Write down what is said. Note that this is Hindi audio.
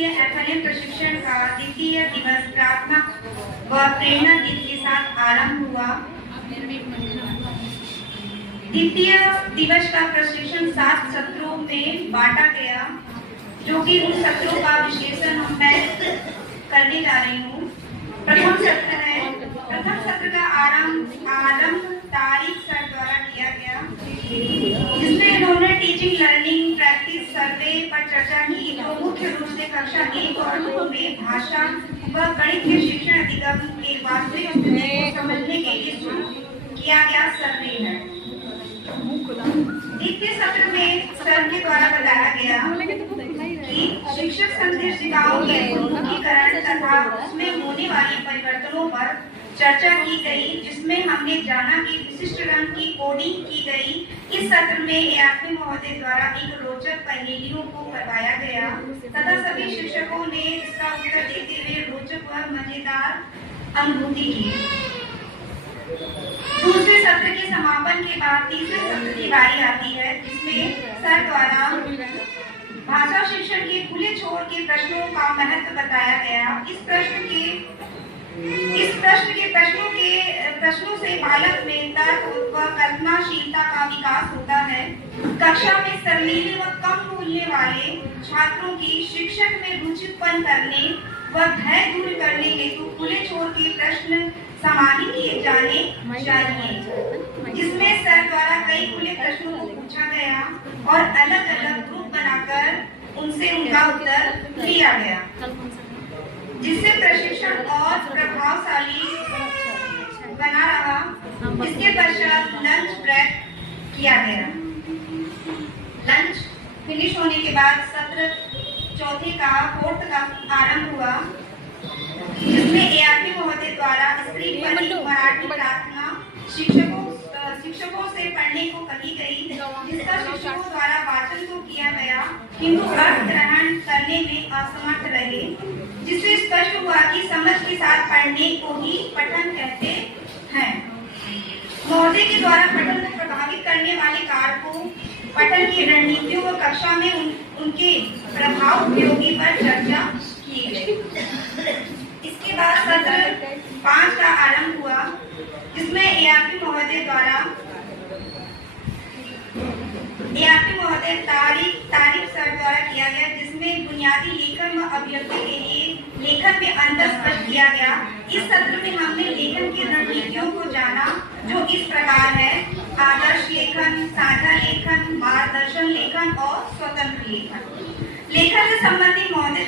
दिवसीय एफएनएम प्रशिक्षण का द्वितीय दिवस प्रार्थना व प्रेरणा गीत के साथ आरंभ हुआ। द्वितीय दिवस का प्रशिक्षण 7 सत्रों में बांटा गया, जो कि उन सत्रों का विश्लेषण मैं करने जा रही हूँ। प्रथम सत्र का आरंभ तारिक सर द्वारा किया गया, जिसमें इन्होंने टीचिंग लर्निंग प्रैक्टिस सर्वे पर चर्चा की, जो मुख्य रूप से कक्षा 1 और 2 में भाषा व गणित के शिक्षण अधिगम के वास्तविक स्थिति को समझने के लिए शुरू किया गया सर्वे है। द्वितीय सत्र में सर के द्वारा बताया गया कि शिक्षक संदेशिकाओं के उन्मुखीकरण तथा उसमें होने वाले परिवर्तनों पर चर्चा की गई, जिसमें हमने जाना कि विशिष्ट रंग की कोडिंग की गई। इस सत्र में एआरपी महोदय द्वारा एक रोचक पहेलियों को करवाया गया तथा सभी शिक्षकों ने इसका उत्तर देते हुए रोचक व मजेदार अनुभूति की। दूसरे सत्र के समापन के बाद तीसरे सत्र की बारी आती है, जिसमें सर द्वारा भाषा शिक्षण के खुले छोर के प्रश्नों का महत्व बताया गया। इस प्रश्नों से बालक में तर्क व कल्पनाशीलता का विकास होता है। कक्षा में शर्मीले व कम बोलने वाले छात्रों की शिक्षक में रुचि उत्पन्न करने व भय दूर करने हेतु खुले छोर के प्रश्न समाहित किए जाने चाहिए, जिसमें सर द्वारा कई खुले प्रश्नों को पूछा गया और अलग अलग ग्रुप बनाकर उनसे उनका उत्तर लिया गया, जिससे प्रशिक्षण और प्रभावशाली बना रहा। इसके पश्चात लंच ब्रेक किया गया। लंच फिनिश होने के बाद सत्र फोर्थ का आरंभ हुआ, जिसमें एआरपी महोदय द्वारा स्त्री मराठी प्रार्थना शिक्षकों से पढ़ने को कही गई, जिसका शिक्षकों द्वारा वाचन तो किया गया, किंतु अर्थ ग्रहण करने में असमर्थ रहे, जिससे स्पष्ट हुआ कि समझ के साथ पढ़ने को ही पठन कहते हैं। महोदय के द्वारा पठन को प्रभावित करने वाले कारकों, पठन की रणनीतियों व कक्षा में उनके प्रभाव उपयोगी पर चर्चा की गई। इसके बाद सत्र 5 का आरंभ हुआ, जिसमें एआरपी महोदय तारिक सर द्वारा किया गया, जिसमें बुनियादी लेखन व अभिव्यक्ति के लिए लेखन में अंतर स्पष्ट किया गया। इस सत्र में हमने लेखन की रणनीतियों को जाना, जो इस प्रकार है: आदर्श लेखन, साझा लेखन, मार्गदर्शन लेखन और स्वतंत्र लेखन। लेखन से संबंधित महोदय